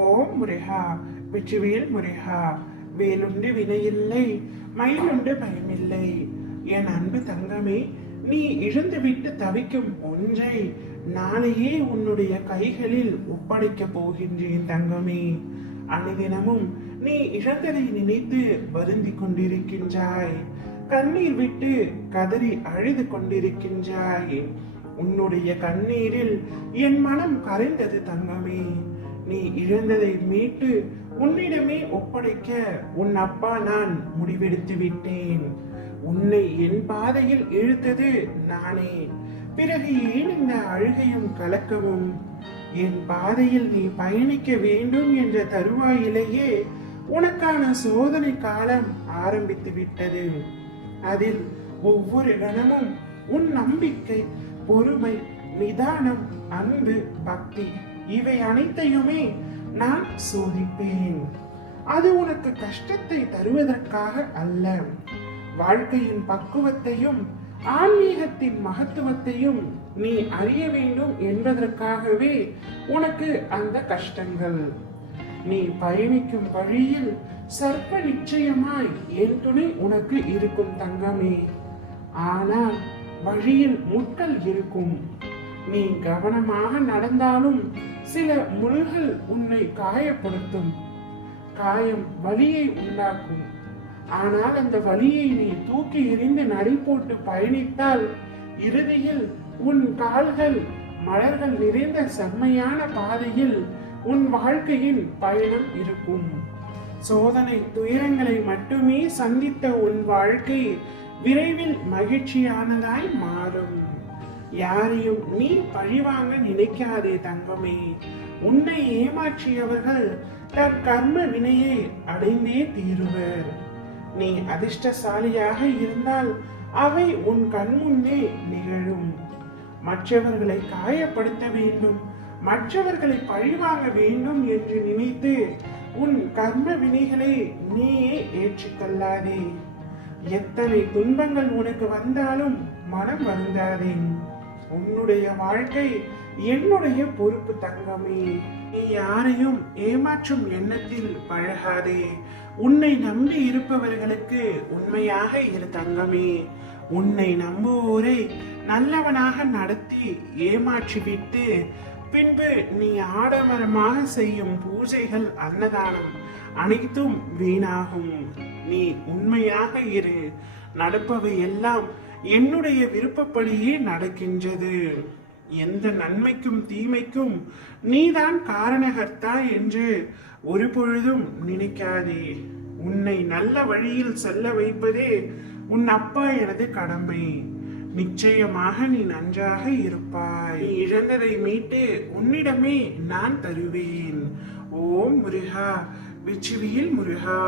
ஓம் முருகா, வெற்றிவேல் முருகா. வேலுண்டு வினையில்லை, மயிலுண்டு பயமில்லை. என் அன்பு தங்கமே, நீ இழந்துவிட்டு தவிக்கும் ஒன்றை நாளையே உன்னுடைய கைகளில் ஒப்படைக்கப் போகின்றேன் தங்கமே. அனுதினமும் நீ இழந்ததை நினைத்து வருந்திக் கொண்டிருக்கின்றாய், கண்ணீர் விட்டு கதறி அழுது கொண்டிருக்கின்றாய். உன்னுடைய கண்ணீரில் என் மனம் கரைந்தது தங்கமே. நீ இழந்ததை மீட்டு உன்னிடமே ஒப்படைக்க உன் அப்பா நான் முடிவெடுத்து விட்டேன். உன்னை என் பாதையில் இழுத்தது நானே. பிறகு ஏன் இந்த அழுகையும் கலக்கமும்? என் பாதையில் நீ பயணிக்க வேண்டும் என்ற தருவாயிலேயே உனக்கான சோதனை காலம் ஆரம்பித்து விட்டது. அதில் ஒவ்வொரு கணமும் உன் நம்பிக்கை, பொறுமை, நிதானம், அன்பு, பக்தி இவை அனைத்தையுமே நான் சோதிப்பேன். அது உனக்கு கஷ்டத்தை தருவதற்காக அல்ல, வாழ்க்கையின் பக்குவத்தையும் ஆன்மீகத்தின் மகத்துவத்தையும் நீ அறிய வேண்டும் என்பதற்காகவே உனக்கு அந்த கஷ்டங்கள். நீ பயணிக்கும் வழியில் சர்ப்ப நிச்சயமாய் என் துணை உனக்கு இருக்கும் தங்கமே. ஆனால் வழியில் முட்கள் இருக்கும். நீ கவனமாக நடந்தாலும் சில முள்கள் உன்னை காயப்படுத்தும். காயம் வலியை உண்டாக்கும். ஆனால் அந்த வலியை நீ தூக்கி எறிந்து நடை போட்டு பயணித்தால் இறுதியில் உன் கால்கள் மலர்கள் நிறைந்த செம்மையான பாதையில் உன் வாழ்க்கையின் பயணம் இருக்கும். சோதனை துயரங்களை மட்டுமே சந்தித்த உன் வாழ்க்கை விரைவில் மகிழ்ச்சியானதாய் மாறும். யாரையும் நீ பழிவாங்க நினைக்காதே தங்கமே. உன்னை ஏமாற்றியவர்கள் தன் கர்ம வினையை அடைந்தே தீருவர். நீ அதிர்ஷ்டசாலியாக இருந்தால் அவை உன் கண்முன்னே நிகழும். மற்றவர்களை காயப்படுத்த வேண்டும், மற்றவர்களை பழிவாங்க வேண்டும் என்று நினைத்து உன் கர்ம வினைகளை நீயே ஏற்றுக்கொள்ளாதே. எத்தனை துன்பங்கள் உனக்கு வந்தாலும் மனம் வருந்தாதே. உன்னுடைய வாழ்க்கை என்னுடைய பொறுப்பு தங்கமே. நீ யாரையும் ஏமாற்றும் எண்ணத்தில் பழகாதே. உன்னை நம்பி இருப்பவர்களுக்கு உண்மையாக இரு தங்கமே. உன்னை நம்புவோரை நல்லவனாக நடத்தி ஏமாற்றிவிட்டு பின்பு நீ ஆடம்பரமாக செய்யும் பூஜைகள், அன்னதானம் அனைத்தும் வீணாகும். நீ உண்மையாக இரு. நடப்பவை எல்லாம் என்னுடைய விருப்பப்படியே நடக்கின்றது. எந்த நன்மைக்கும் தீமைக்கும் நீதான் காரணகர்த்தா என்று ஒரு பொழுதும் நினைக்காதே. உன்னை நல்ல வழியில் செல்ல வைப்பதே உன் அப்பா எனது கடமை. நிச்சயமாக நீ நன்றாக இருப்பாய். நீ இழந்ததை மீட்டு உன்னிடமே நான் தருவேன். ஓம் முருகா, வெற்றிவேல் முருகா.